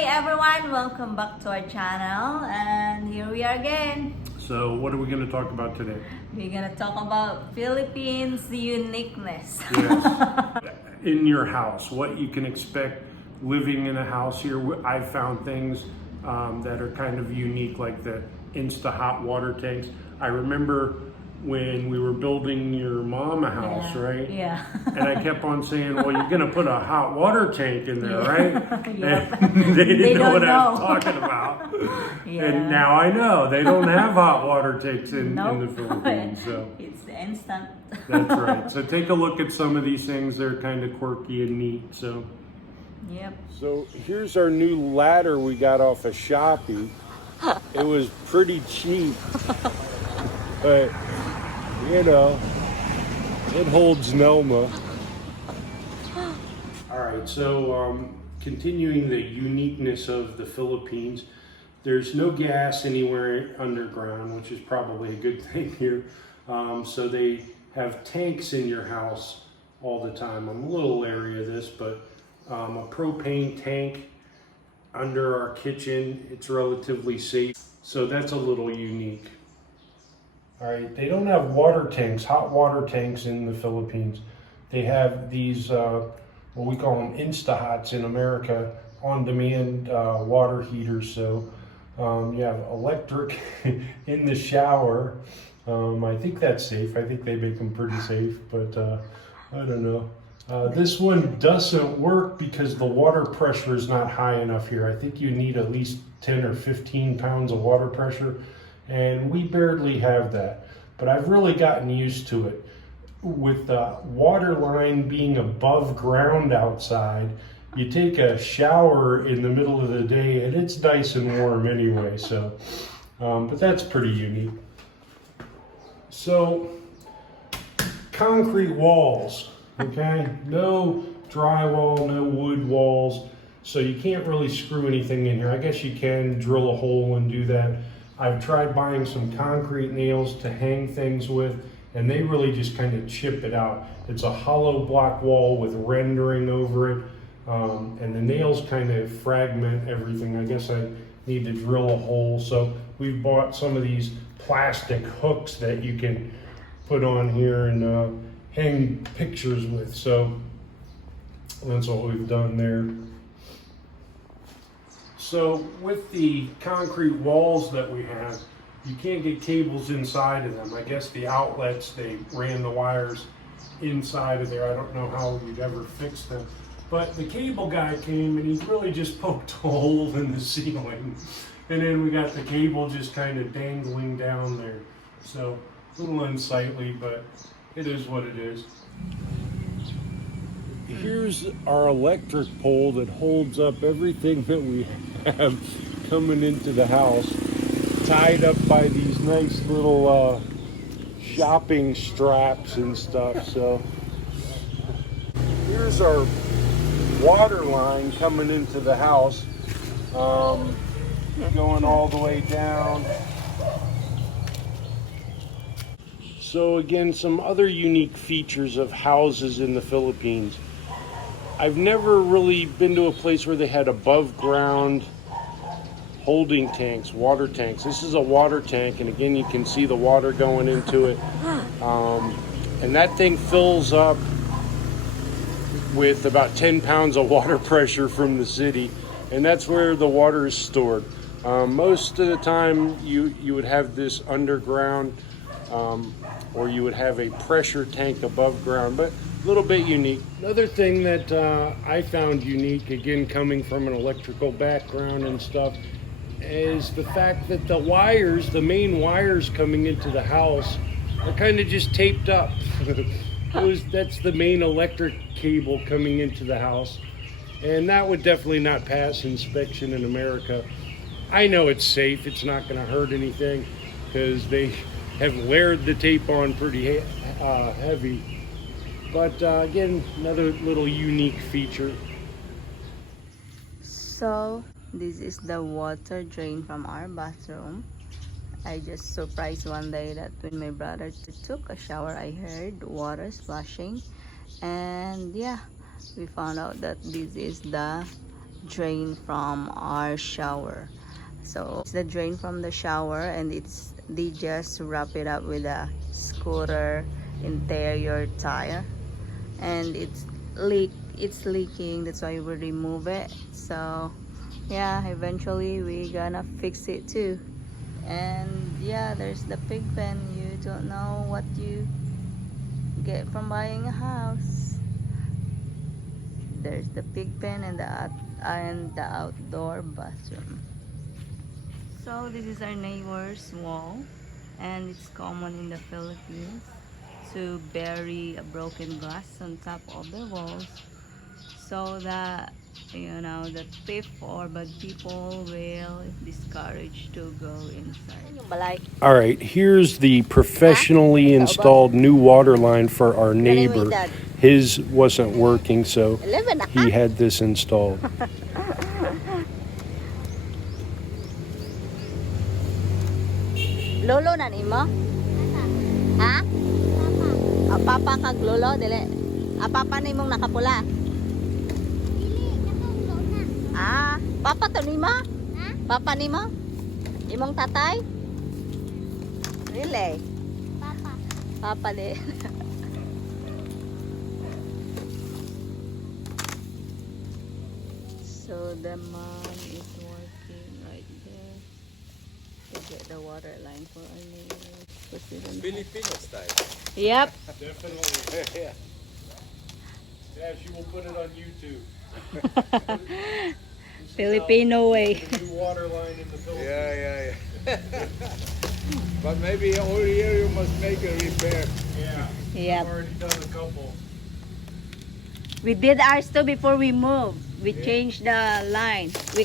Hi everyone, welcome back to our channel, and here we are again. So what are we going to talk about today? We're gonna talk about Philippines uniqueness. Yes. In your house, what you can expect living in a house here. I've found things that are kind of unique, like the Insta hot water tanks. I remember when we were building your mom a house, right? Yeah. And I kept on saying, well, you're going to put a hot water tank in there, right? Yeah. And they didn't know what I was know. talking about. Yeah. And now I know they don't have hot water tanks in the Nope. Philippines. So It's instant. that's right. So take a look at some of these things. They're kind of quirky and neat. So. Yep. So here's our new ladder we got off of Shopee. It was pretty cheap, but you know, it holds Nelma. All right, so continuing the uniqueness of the Philippines, there's no gas anywhere underground, which is probably a good thing here. So they have tanks in your house all the time. I'm a little leery of this, but a propane tank under our kitchen, it's relatively safe. So that's a little unique. All right, they don't have water tanks, hot water tanks in the Philippines. They have these, what we call them Insta-Hots in America, on-demand water heaters. So you have electric in the shower. I think that's safe. I think they make them pretty safe, but I don't know. This one doesn't work because the water pressure is not high enough here. I think you need at least 10 or 15 pounds of water pressure, and we barely have that. But I've really gotten used to it. With the water line being above ground outside, you take a shower in the middle of the day and it's nice and warm anyway. So, but that's pretty unique. So, concrete walls. Okay, no drywall, no wood walls, so you can't really screw anything in here. I guess you can drill a hole and do that. I've tried buying some concrete nails to hang things with, and they really just kind of chip it out. It's a hollow block wall with rendering over it, and the nails kind of fragment everything. I guess I need to drill a hole. So we've bought some of these plastic hooks that you can put on here and hang pictures with. So that's what we've done there. So with the concrete walls that we have, you can't get cables inside of them. I guess the outlets, they ran the wires inside of there. I don't know how you'd ever fix them. But the cable guy came and he really just poked a hole in the ceiling. And then we got the cable just kind of dangling down there. So a little unsightly, but it is what it is. Here's our electric pole that holds up everything that we have coming into the house, tied up by these nice little shopping straps and stuff. So here's our water line coming into the house, going all the way down. So again, some other unique features of houses in the Philippines. I've never really been to a place where they had above ground holding tanks, water tanks. This is a water tank, and again, you can see the water going into it. And that thing fills up with about 10 pounds of water pressure from the city, and that's where the water is stored. Most of the time, you would have this underground, or you would have a pressure tank above ground, but a little bit unique. Another thing that I found unique, again coming from an electrical background and stuff, is the fact that the wires, the main wires coming into the house, are kind of just taped up. That's the main electric cable coming into the house, and that would definitely not pass inspection in America. I know it's safe, it's not going to hurt anything, because they have layered the tape on pretty heavy. But again, another little unique feature. So this is the water drain from our bathroom. I just surprised one day that when my brother took a shower, I heard water splashing, and yeah, we found out that this is the drain from our shower. So it's the drain from the shower, and they just wrap it up with a scooter interior tire, and it's leaking. That's why we remove it. So yeah, eventually we gonna fix it too. And yeah, there's the pig pen. You don't know what you get from buying a house. There's the pig pen and the outdoor bathroom. So this is our neighbor's wall, and it's common in the Philippines to bury a broken glass on top of the walls, so that the thief or bad people will discourage to go inside. All right, here's the professionally installed new water line for our neighbor. His wasn't working, so he had this installed. Lolo na nimo? Ha? Papa kag lolo dili. Papa nimong nakapula. Papa to nimo? Papa nimo? Imong tatay? Really? Papa din. So the mom is working right there to get the water line for our neighbors. Filipino style. Yep. Definitely. Yeah. Yeah, she will put it on YouTube. Filipino way. The new water line in the Philippines. Yeah. But maybe over here you must make a repair. Yeah. Yep. I've already done a couple. We did ours too before we moved. We changed the line. We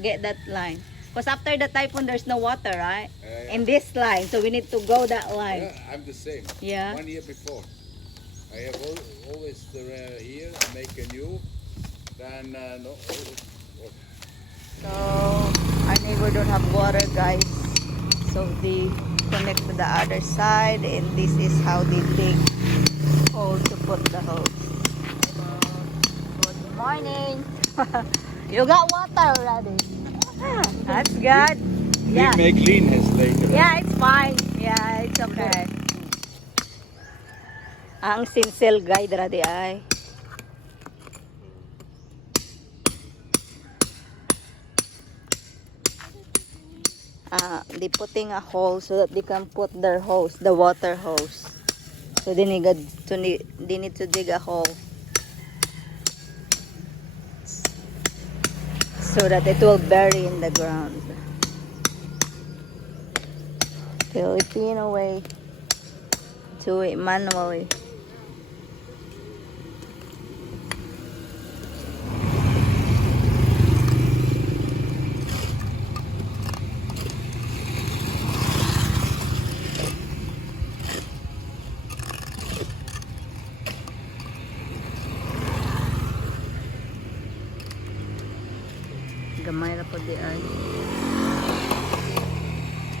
get that line. Because after the typhoon, there's no water, right? Yeah. In this line, so we need to go that line. Yeah, I'm the same. Yeah. 1 year before. I have always here make a new. Then no. So our neighbor don't have water, guys. So they connect to the other side, and this is how they dig hole to put the hose. Good morning. You got water already. That's good. Yeah. We make cleanness later. Yeah, it's fine. Yeah, it's okay. Ang sincere guide radi ay. They putting a hole so that they can put their hose, the water hose. So they need to dig a hole so that it will bury in the ground. Filipino way. Do it manually. Gamay na po di ay.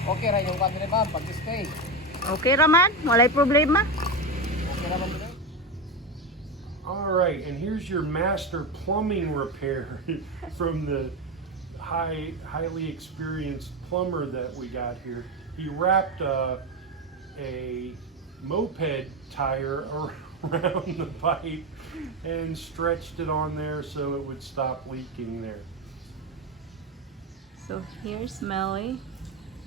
Okay ra yung kanila ba pag-stay. Okay raman, walay problema. Okay naman ba? All right, and here's your master plumbing repair from the highly experienced plumber that we got here. He wrapped a moped tire around the pipe and stretched it on there so it would stop leaking there. So here's Melly,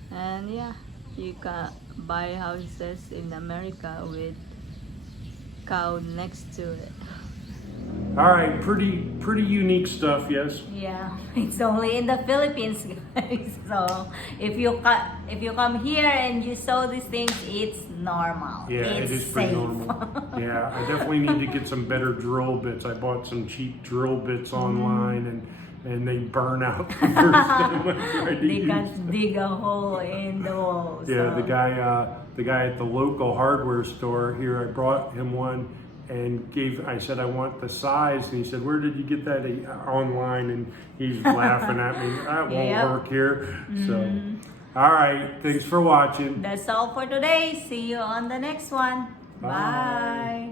and yeah, you can buy houses in America with cow next to it. All right, pretty unique stuff, yes. Yeah, it's only in the Philippines, guys. So if you come here and you saw these things, it's normal. Yeah, it's it is pretty safe. normal. Yeah, I definitely need to get some better drill bits. I bought some cheap drill bits online, and they burn out the first time I tried to They use can't them. dig a hole in the wall. Yeah, so. the guy at the local hardware store here, I brought him one and I said I want the size, and he said, "Where did you get that online?" And he's laughing at me. That won't work here. So, all right, thanks for watching. That's all for today. See you on the next one. Bye. Bye.